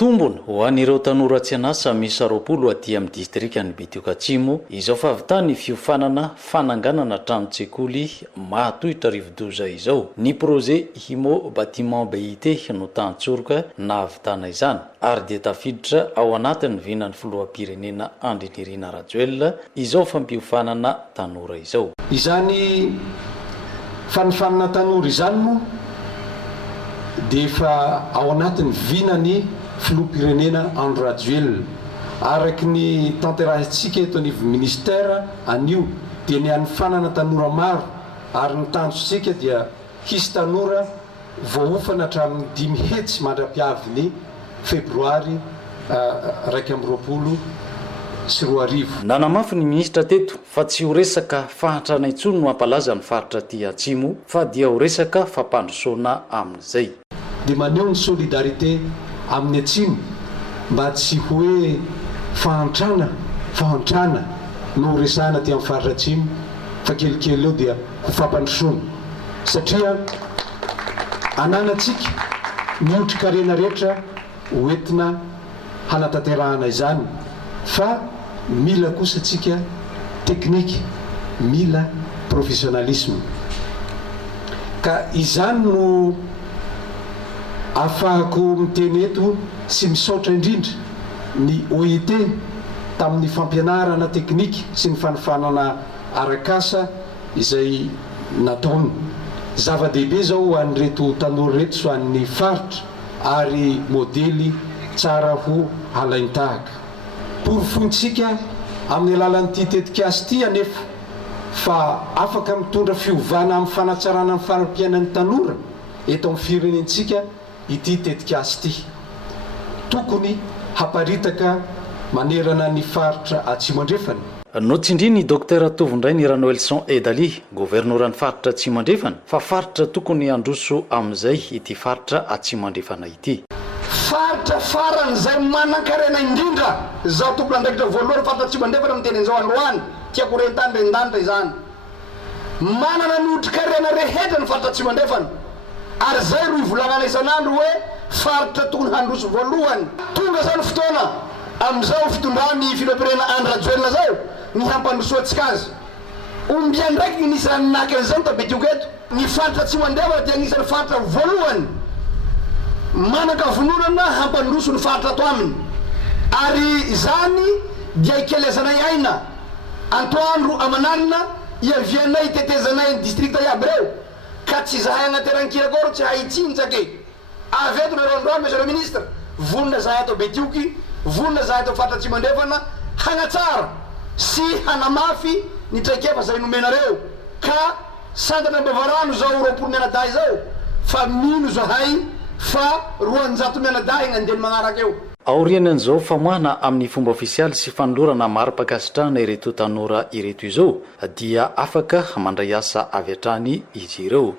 tombony ho an'ireo tanora tsy anasa misy 20 aty amin'ny distrikany Betioka Atsimo izao fa avy tany fiofanana fananganana trano-tsekoly mahatohitra rivodoza izao. Ny projet Himo Bâtiment BIT no tantsoroka na avy tana izany ary dia tafiditra ao anatin'ny vinan'ny filoham-pirenena Andry Nirina Rajoelina izao fampiofanana tanora izao. Izany fanifanana tanora izany moa dia efa ao anatin'ny vinany filoham-pirenena Andry Rajoelina araky ny tanterahintsika eto anivy ministera anio dia ny anifanana tanora maro ary ny tanjotsika dia hisy tanora voaofana hatramin'ny 5 hetsy mandra-piavy febroary 2024. Nanamafy ny ministra teto fa tsy ho resaka fahatrana intsony no ampalaza ny faritra ty Atsimo fa dia ho resaka fampandrosoana amin'izay. Dia maneho ny solidarité amin'ny Atsimo mba tsy hoe fahantrana no resana ty amin'ny faritra Atsimo fa kelikely eo dia ho fampandrosoana satria ananatsika mihotrikarena rehetra hoentina hanatanterahana izany fa mila kosa tsika teknika, mila professionnalisme. Ka izany no afahako miteny eto sy misaotra indrindra ny OIT tamin'ny fampianarana teknika sy ny fanifanana arakasa izay nataony. Zava-dehibe zao ho an'ireto tanora reto so an'ny faritra ary modely tsara ho alaintahaka. Porofontsika amin'ny alalan'ity tetikasy ity anefa fa afaka mitondra fiovana amin'ny fanatsarana amin'ny faram-piainan'ny tanora eto amin'ny firenentsika ity tetikasy ity. Tokony haparitaka manerana ny faritra Atsimo andrefana. Notsindriny Dr Tovondrainy Ranoelson Edali, governoran'ny faritra Atsimo andrefana, fa faritra tokony androso amin'izay ity faritra Atsimo andrefana ity. Faritra faran'izay manan-karena indrindra zao tompona andraikitra voalohany faritra Atsimo andrefana miten'izao androany tiako rentany rendanitra izany. Manana ny otrikareana rehetra ny faritra Atsimo andrefana ary zay ro ivolagnana isan'andro hoe faritra tokony handroso voalohany. Tonga zany fotoana amin'izao fitondrany filoham-pirenena Andry Rajoelina zao ny hampandrosoantsika azy. Omby andraiky nisy naky an'izany ta Betioka eto. Ny faritra Atsimo andrefana dia anisany faritra voalohany manakavononana hampandroso ny faritra ato aminy ary izany dia ikelezanay aina antoandro amanalina iavianay tetezanay ny distrikta iaby reo ka tsy zahay agnateran-kirakôro tsy haitsintsake avy eto narandroa monsieur le ministre vonona zahay ato Betioky vonona zahay ato faritra Atsimo andrefana hagnatsara sy hanamafy ny traikefa zay nomenareo ka santana bavarano zao 20 mianadahy zao fa mino zahay fa 200 mianadahy gn'andeny magnaraka eo. Aorianan'izao famoahana amin'ny fomba ofisialy sy fanolorana mari-pakasitrahana ireto tanora ireto izao dia afaka mandray asa avy hatrany izy ireo.